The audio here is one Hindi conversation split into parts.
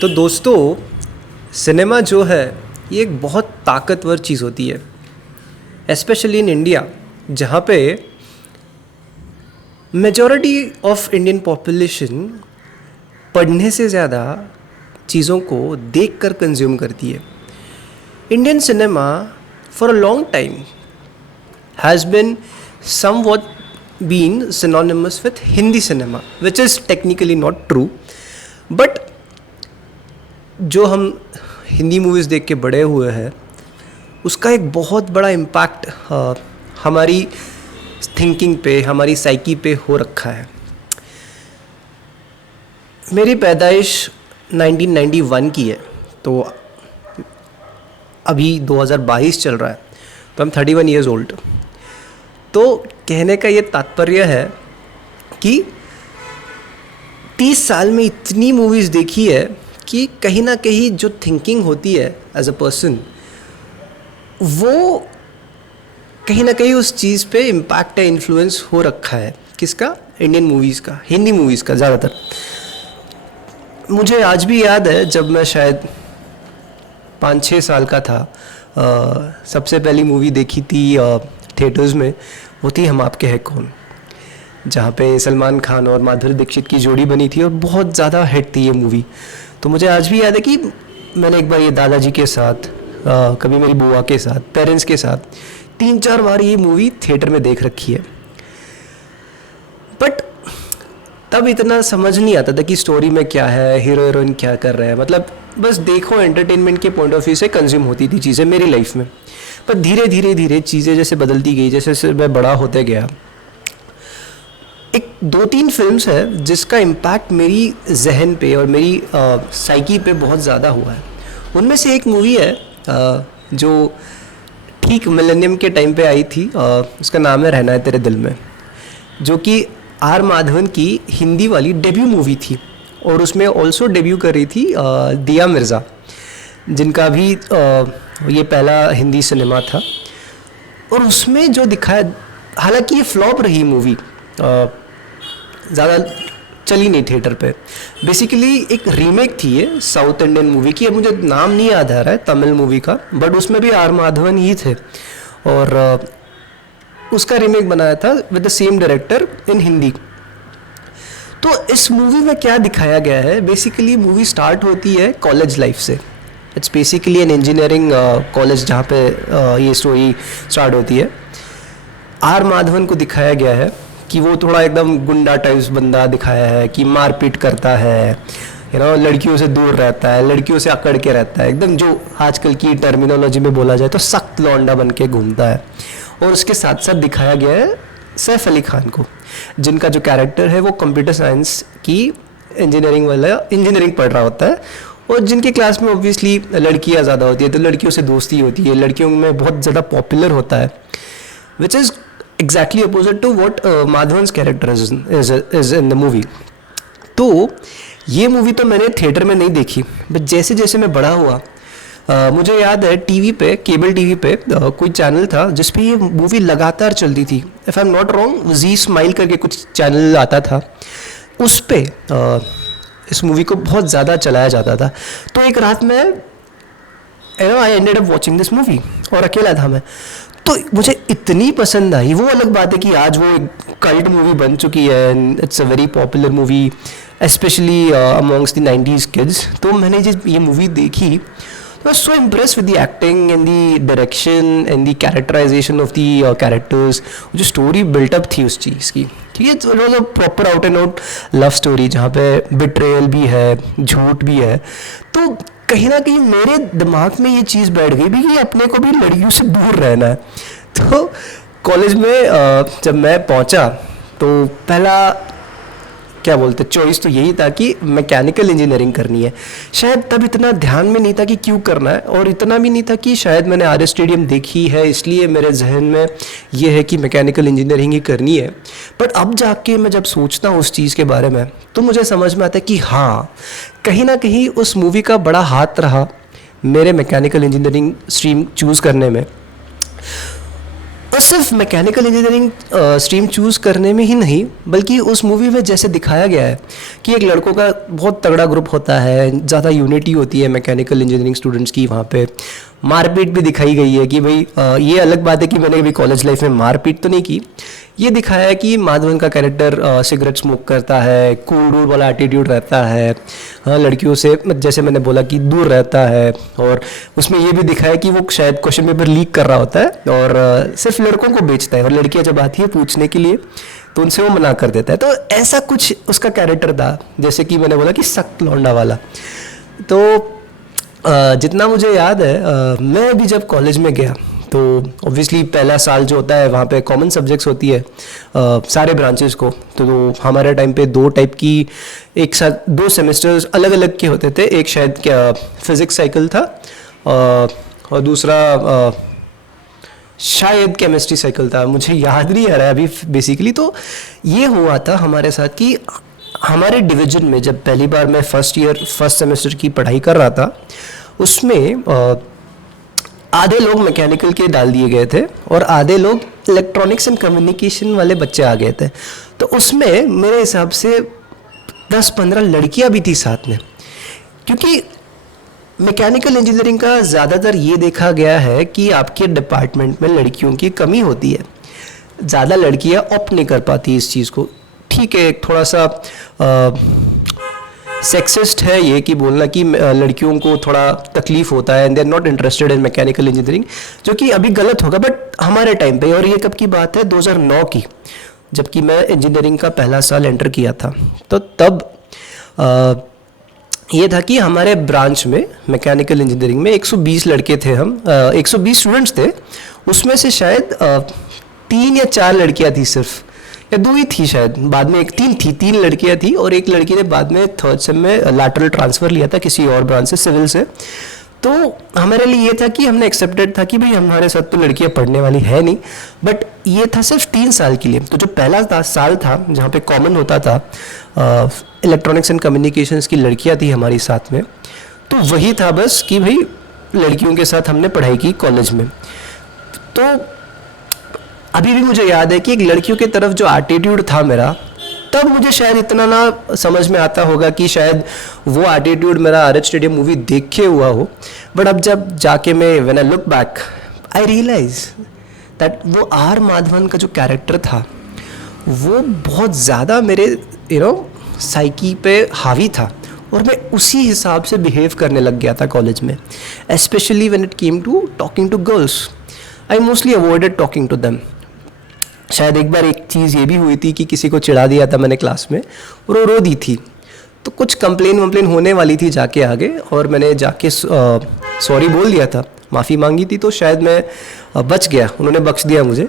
तो दोस्तों, सिनेमा जो है ये एक बहुत ताकतवर चीज़ होती है, एस्पेशली इन इंडिया, जहाँ पे मेजॉरिटी ऑफ इंडियन पॉपुलेशन पढ़ने से ज़्यादा चीज़ों को देखकर कंज्यूम करती है। Indian cinema for a long time has been somewhat been synonymous with Hindi cinema, which is technically not true, but जो हम हिंदी मूवीज़ देख के बड़े हुए हैं उसका एक बहुत बड़ा इम्पैक्ट हमारी थिंकिंग पे, हमारी साइकी पे हो रखा है। मेरी पैदाइश 1991 की है, तो अभी 2022 चल रहा है, तो हम 31 ईयर्स ओल्ड। तो कहने का ये तात्पर्य है कि 30 साल में इतनी मूवीज़ देखी है कि कहीं ना कहीं जो थिंकिंग होती है एज अ पर्सन, वो कहीं ना कहीं उस चीज़ पे इम्पैक्ट है, इन्फ्लुएंस हो रखा है। किसका? इंडियन मूवीज़ का, हिंदी मूवीज़ का ज़्यादातर। मुझे आज भी याद है जब मैं शायद 5-6 साल का था, सबसे पहली मूवी देखी थी थिएटर्स में, वो थी हम आपके हैं कौन, जहाँ पे सलमान खान और माधुरी दीक्षित की जोड़ी बनी थी और बहुत ज़्यादा हिट थी ये मूवी। तो मुझे आज भी याद है कि मैंने एक बार ये दादाजी के साथ, कभी मेरी बुआ के साथ, पेरेंट्स के साथ 3-4 बार ये मूवी थिएटर में देख रखी है। बट तब इतना समझ नहीं आता था कि स्टोरी में क्या है, हीरो हीरोइन क्या कर रहे हैं, मतलब बस देखो, एंटरटेनमेंट के पॉइंट ऑफ व्यू से कंज्यूम होती थी चीज़ें मेरी लाइफ में। पर धीरे धीरे धीरे चीज़ें जैसे बदलती गई, जैसे जैसे मैं बड़ा होते गया, एक 2-3 फिल्म्स है जिसका इम्पैक्ट मेरी जहन पे और मेरी साइकी पे बहुत ज़्यादा हुआ है। उनमें से एक मूवी है जो ठीक मिलेनियम के टाइम पे आई थी, उसका नाम है रहना है तेरे दिल में, जो कि आर माधवन की हिंदी वाली डेब्यू मूवी थी। और उसमें ऑल्सो डेब्यू कर रही थी दिया मिर्ज़ा, जिनका भी ये पहला हिंदी सिनेमा था। और उसमें जो दिखाया, हालांकि ये फ्लॉप रही मूवी, ज़्यादा चली नहीं थिएटर पे। बेसिकली एक रीमेक थी ये साउथ इंडियन मूवी की, अब मुझे नाम नहीं याद आ रहा है, तमिल मूवी का, बट उसमें भी आर माधवन ही थे और उसका रीमेक बनाया था with the same director in Hindi. तो इस मूवी में क्या दिखाया गया है, बेसिकली मूवी स्टार्ट होती है कॉलेज लाइफ से। It's basically an engineering college जहाँ पे ये स्टोरी स्टार्ट होती है। आर माधवन को दिखाया गया है कि वो थोड़ा एकदम गुंडा टाइप्स बंदा दिखाया है कि मारपीट करता है, लड़कियों से दूर रहता है, लड़कियों से अकड़ के रहता है, एकदम जो आजकल की टर्मिनोलॉजी में बोला जाए तो सख्त लौंडा बन के घूमता है। और उसके साथ साथ दिखाया गया है सैफ अली खान को, जिनका जो कैरेक्टर है वो कंप्यूटर साइंस की इंजीनियरिंग पढ़ रहा होता है, और जिनकी क्लास में ऑब्वियसली लड़कियाँ ज़्यादा होती है, तो लड़कियों से दोस्ती होती है, लड़कियों में बहुत ज़्यादा पॉपुलर होता है, which is exactly opposite to what Madhavan's character is in the movie। तो ये मूवी तो मैंने थिएटर में नहीं देखी, बट जैसे जैसे मैं बड़ा हुआ, मुझे याद है टीवी पे, केबल टीवी पे कोई चैनल था जिस पे ये मूवी लगातार चलती थी। If I am not wrong, Zee smile करके कुछ चैनल आता था, उस पे इस मूवी को बहुत ज़्यादा चलाया जाता था। तो एक रात में I ended up watching this movie, और अकेला था मैं, तो मुझे इतनी पसंद आई। वो अलग बात है कि आज वो एक कल्ट मूवी बन चुकी है, it's a very popular movie specially amongst the 90s kids. तो मैंने जब ये मूवी देखी तो I so impress with the acting and the direction and the characterisation of the characters. जो स्टोरी बिल्टअप थी उस चीज़ की, ठीक है, it was a proper out and out love story, जहाँ पे बिट्रेयल भी है, झूठ भी है। तो कहीं ना कहीं मेरे दिमाग में ये चीज़ बैठ गई भी कि अपने को भी लड़कियों से दूर रहना है। तो कॉलेज में जब मैं पहुंचा तो पहला क्या बोलते चॉइस तो यही था कि मैकेनिकल इंजीनियरिंग करनी है। शायद तब इतना ध्यान में नहीं था कि क्यों करना है, और इतना भी नहीं था कि शायद मैंने आर्य स्टेडियम देखी है इसलिए मेरे जहन में ये है कि मैकेनिकल इंजीनियरिंग ही करनी है। बट अब जाके मैं जब सोचता हूँ उस चीज़ के बारे में, तो मुझे समझ में आता है कि हाँ, कहीं ना कहीं उस मूवी का बड़ा हाथ रहा मेरे मैकेनिकल इंजीनियरिंग स्ट्रीम चूज़ करने में। और सिर्फ मैकेनिकल इंजीनियरिंग स्ट्रीम चूज़ करने में ही नहीं, बल्कि उस मूवी में जैसे दिखाया गया है कि एक लड़कों का बहुत तगड़ा ग्रुप होता है, ज़्यादा यूनिटी होती है मैकेनिकल इंजीनियरिंग स्टूडेंट्स की, वहाँ पे मारपीट भी दिखाई गई है कि भाई ये अलग बात है कि मैंने कभी कॉलेज लाइफ में मारपीट तो नहीं की। ये दिखाया है कि माधवन का कैरेक्टर सिगरेट स्मोक करता है, कूल डूल वाला एटीट्यूड रहता है, हाँ, लड़कियों से जैसे मैंने बोला कि दूर रहता है। और उसमें ये भी दिखाया है कि वो शायद क्वेश्चन पेपर लीक कर रहा होता है और सिर्फ लड़कों को बेचता है, और लड़कियां जब आती है पूछने के लिए तो उनसे वो मना कर देता है। तो ऐसा कुछ उसका कैरेक्टर था, जैसे कि मैंने बोला कि सख्त लौंडा वाला। तो जितना मुझे याद है, मैं भी जब कॉलेज में गया तो ऑब्वियसली पहला साल जो होता है वहाँ पे कॉमन सब्जेक्ट्स होती है सारे ब्रांचेस को। तो हमारे टाइम पे दो टाइप की, एक साथ 2 सेमेस्टर्स अलग अलग के होते थे। एक शायद क्या फिज़िक्स साइकिल था और दूसरा शायद केमिस्ट्री साइकिल था, मुझे याद नहीं आ रहा है अभी बेसिकली। तो ये हुआ था हमारे साथ कि हमारे डिवीजन में जब पहली बार मैं फर्स्ट सेमेस्टर की पढ़ाई कर रहा था, उसमें आधे लोग मैकेनिकल के डाल दिए गए थे और आधे लोग इलेक्ट्रॉनिक्स एंड कम्युनिकेशन वाले बच्चे आ गए थे। तो उसमें मेरे हिसाब से 10-15 लड़कियां भी थी साथ में, क्योंकि मैकेनिकल इंजीनियरिंग का ज़्यादातर ये देखा गया है कि आपके डिपार्टमेंट में लड़कियों की कमी होती है, ज़्यादा लड़कियां ऑप्ट नहीं कर पाती इस चीज़ को। ठीक है, थोड़ा सा सेक्सिस्ट है ये कि बोलना कि लड़कियों को थोड़ा तकलीफ होता है and they are not interested in mechanical engineering, जो कि अभी गलत होगा। बट हमारे टाइम पे, और ये कब की बात है, 2009 की, जबकि मैं इंजीनियरिंग का पहला साल एंटर किया था, तो तब ये था कि हमारे ब्रांच में मैकेनिकल इंजीनियरिंग में 120 लड़के थे, हम 120 स्टूडेंट्स थे। उसमें से शायद 3 या 4 लड़कियां थी सिर्फ, या 2 ही थी शायद, बाद में 3 लड़कियां थी और एक लड़की ने बाद में 3rd सेम में लैटरल ट्रांसफ़र लिया था किसी और ब्रांच से, सिविल से। तो हमारे लिए ये था कि हमने एक्सेप्टेड था कि भाई हमारे साथ तो लड़कियां पढ़ने वाली है नहीं, बट ये था सिर्फ 3 साल के लिए। तो जो पहला साल था जहाँ पे कॉमन होता था इलेक्ट्रॉनिक्स एंड कम्युनिकेशंस की लड़कियां थी हमारी साथ में, तो वही था बस कि भाई लड़कियों के साथ हमने पढ़ाई की कॉलेज में। तो अभी भी मुझे याद है कि एक लड़कियों की तरफ जो एटीट्यूड था मेरा, तब मुझे शायद इतना ना समझ में आता होगा कि शायद वो एटीट्यूड मेरा आर एच स्टेडियम मूवी देख के हुआ हो। बट अब जब जाके मैं when I look back I realize that वो आर माधवन का जो कैरेक्टर था वो बहुत ज़्यादा मेरे साइकी पे हावी था, और मैं उसी हिसाब से बिहेव करने लग गया था कॉलेज में। Specially when it came to talking to girls, I mostly avoided talking to them. शायद एक बार एक चीज़ ये भी हुई थी कि किसी को चिढ़ा दिया था मैंने क्लास में और वो रो दी थी, तो कुछ कंप्लेन होने वाली थी जाके आगे, और मैंने जाके सॉरी बोल दिया था, माफ़ी मांगी थी, तो शायद मैं बच गया, उन्होंने बख्श दिया मुझे।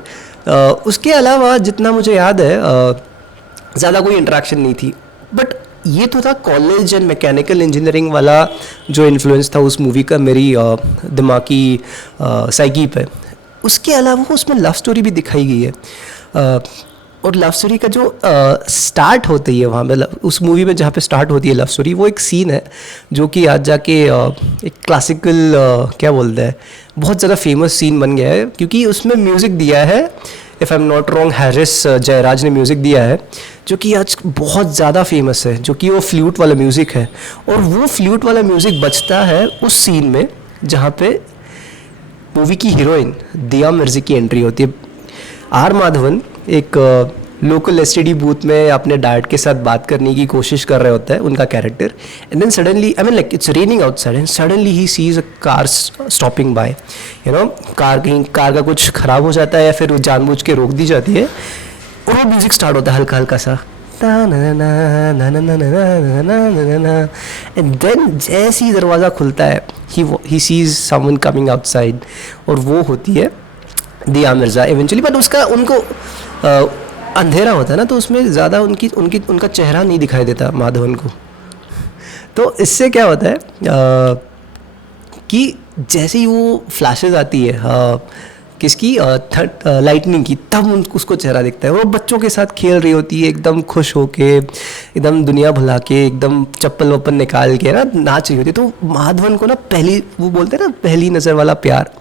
उसके अलावा जितना मुझे याद है ज़्यादा कोई इंटरेक्शन नहीं थी। बट ये तो था कॉलेज एंड मैकेनिकल इंजीनियरिंग वाला जो इन्फ्लुएंस था उस मूवी का मेरी दिमागी साइकी पे। उसके अलावा उसमें लव स्टोरी भी दिखाई गई है, और लव स्टोरी का जो स्टार्ट होती है वहाँ पे, उस मूवी में जहाँ पे स्टार्ट होती है लव स्टोरी, वो एक सीन है जो कि आज जाके एक क्लासिकल क्या बोलते हैं, बहुत ज़्यादा फेमस सीन बन गया है, क्योंकि उसमें म्यूज़िक दिया है, if I am not wrong Harris Jayaraj ने म्यूज़िक दिया है, जो कि आज बहुत ज़्यादा फेमस है, जो कि वो फ्लूट वाला म्यूज़िक है। और वो फ्लूट वाला म्यूज़िक बजता है उस सीन में जहाँ पे मूवी की हीरोइन दिया मिर्ज़ी की एंट्री होती है। आर माधवन एक लोकल एसटीडी बूथ में अपने डैड के साथ बात करने की कोशिश कर रहे होता है, उनका character, and then suddenly, I mean like it's raining outside and suddenly he sees a car stopping by, car का कुछ ख़राब हो जाता है या फिर जानबूझ के रोक दी जाती है, और वो म्यूज़िक स्टार्ट होता है हल्का हल्का सा, एंड देन जैसे ही दरवाज़ा खुलता है he sees someone coming outside, और वो होती है दिया मिर्ज़ा इवेंचुअली। बट उसका उनको अंधेरा होता है ना, तो उसमें ज़्यादा उनका चेहरा नहीं दिखाई देता माधवन को। तो इससे क्या होता है कि जैसे ही वो फ्लैशेस आती है किसकी लाइटनिंग की, तब उसको चेहरा दिखता है। वो बच्चों के साथ खेल रही होती है एकदम खुश होके, एकदम दुनिया भुला के, एकदम चप्पल वप्पल निकाल के ना नाच रही होती है। तो माधवन को ना पहली, वो बोलते हैं ना पहली नज़र वाला प्यार,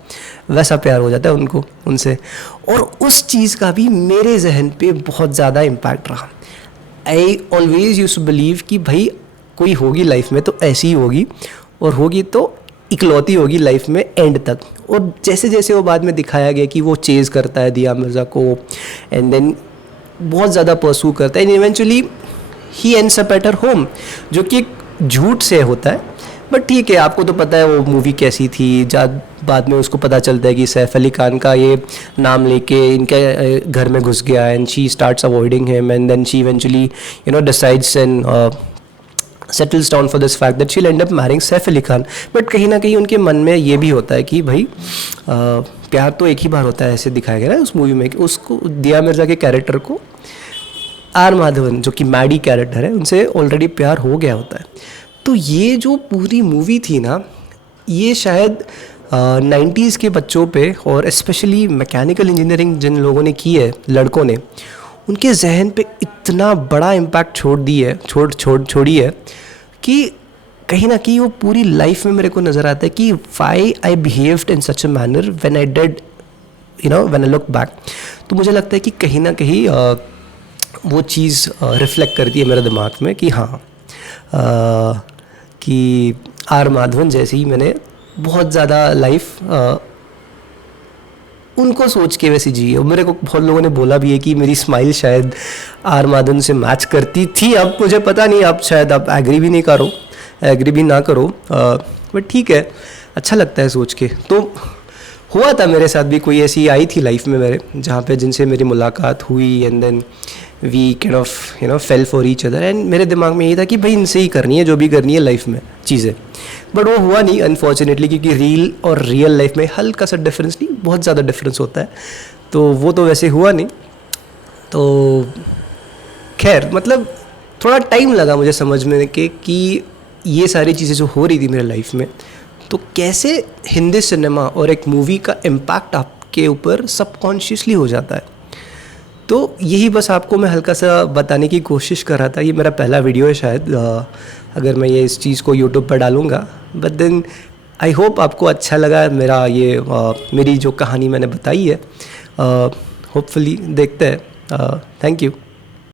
वैसा प्यार हो जाता है उनको उनसे। और उस चीज़ का भी मेरे जहन पे बहुत ज़्यादा इम्पैक्ट रहा। I always used to believe कि भाई कोई होगी लाइफ में तो ऐसी ही होगी, और होगी तो इकलौती होगी लाइफ में एंड तक। और जैसे जैसे वो बाद में दिखाया गया कि वो चेज़ करता है दिया मिर्ज़ा को, एंड देन बहुत ज़्यादा परसू करता है, and eventually he ends up at her home, जो कि एक झूठ से होता है। बट ठीक है, आपको तो पता है वो मूवी कैसी थी। जब बाद में उसको पता चलता है कि सैफ अली खान का ये नाम लेके इनके घर में घुस गया, and she starts avoiding him, and then she eventually decides and settles down for this fact that she will end up marrying Saif Ali Khan. But कहीं ना कहीं उनके मन में ये भी होता है कि भाई प्यार तो एक ही बार होता है, ऐसे दिखाया गया ना उस मूवी में कि उसको, दिया मिर्ज़ा के कैरेक्टर को आर माधवन जो कि मैडी कैरेक्टर है, उनसे ऑलरेडी प्यार हो गया होता है। तो ये जो पूरी मूवी थी ना, ये शायद 90s के बच्चों पे, और स्पेशली मैकेनिकल इंजीनियरिंग जिन लोगों ने की है, लड़कों ने, उनके जहन पे इतना बड़ा इम्पैक्ट छोड़ी है कि कहीं ना कहीं वो पूरी लाइफ में मेरे को नज़र आता है कि why I behaved in such a manner when I did, when I look back. तो मुझे लगता है कि कहीं ना कहीं वो चीज़ रिफ्लेक्ट करती है मेरे दिमाग में कि हाँ, कि आर माधवन जैसे ही मैंने बहुत ज़्यादा लाइफ उनको सोच के वैसे जी। और मेरे को बहुत लोगों ने बोला भी है कि मेरी स्माइल शायद आर माधवन से मैच करती थी। अब मुझे पता नहीं, आप शायद आप एग्री भी ना करो, बट ठीक है, अच्छा लगता है सोच के। तो हुआ था मेरे साथ भी, कोई ऐसी आई थी लाइफ में मेरे, जहाँ पे जिनसे मेरी मुलाकात हुई, and then we kind of fell for each other, and मेरे दिमाग में यही था कि भाई इनसे ही करनी है जो भी करनी है लाइफ में चीज़ें। बट वो हुआ नहीं अनफॉर्चुनेटली, क्योंकि रील और रियल लाइफ में हल्का सा डिफरेंस, नहीं बहुत ज़्यादा डिफरेंस होता है, तो वो तो वैसे हुआ नहीं। तो खैर, मतलब थोड़ा टाइम लगा मुझे समझने के कि ये सारी चीज़ें जो हो रही थी मेरे लाइफ में, तो कैसे हिंदी सिनेमा और एक मूवी का इम्पैक्ट आपके ऊपर सबकॉन्शियसली हो जाता है। तो यही बस आपको मैं हल्का सा बताने की कोशिश कर रहा था। ये मेरा पहला वीडियो है शायद, अगर मैं ये इस चीज़ को यूट्यूब पर डालूँगा, बट देन आई होप आपको अच्छा लगा मेरा ये मेरी जो कहानी मैंने बताई है। होपफुली देखते हैं। Thank you.